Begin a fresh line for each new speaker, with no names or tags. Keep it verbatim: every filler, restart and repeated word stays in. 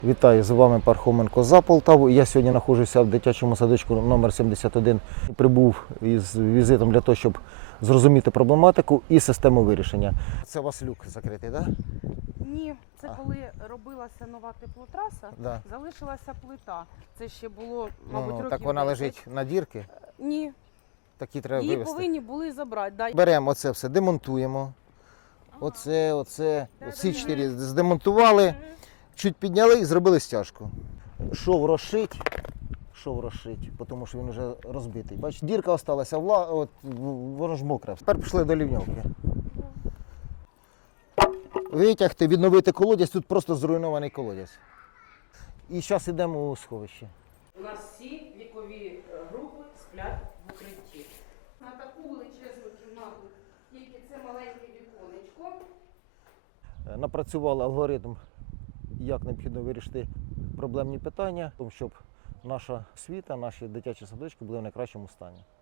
Вітаю, з вами Пархоменко за Полтаву. Я сьогодні знаходжуся в дитячому садочку номер сімдесят один. Прибув із візитом для того, щоб зрозуміти проблематику і систему вирішення. Це у вас люк закритий, так? Да?
Ні, це
А.
коли робилася нова теплотраса,
Да.
залишилася плита. Це ще було,
Ну,
мабуть,
ну,
років
так вона
десять.
лежить на дірки,
Ні,
такі треба
її
вивезти.
повинні були забрати. Да.
Беремо оце все, демонтуємо. Оце, оце, всі чотири здемонтували, чуть підняли і зробили стяжку. Шов розшить, шов розшить, тому що він вже розбитий. Бачите, дірка залишилася, вла... от, воно ж мокре. Тепер пішли до лівньовки. Витягти, відновити колодязь, тут просто зруйнований колодязь. І зараз йдемо у сховище.
У нас всі вікові групи сплять в укритті. На таку величезну кімнату, тільки це маленьке віконечко.
Напрацювали алгоритм, як необхідно вирішити проблемні питання, щоб наша освіта, наші дитячі садочки були в найкращому стані.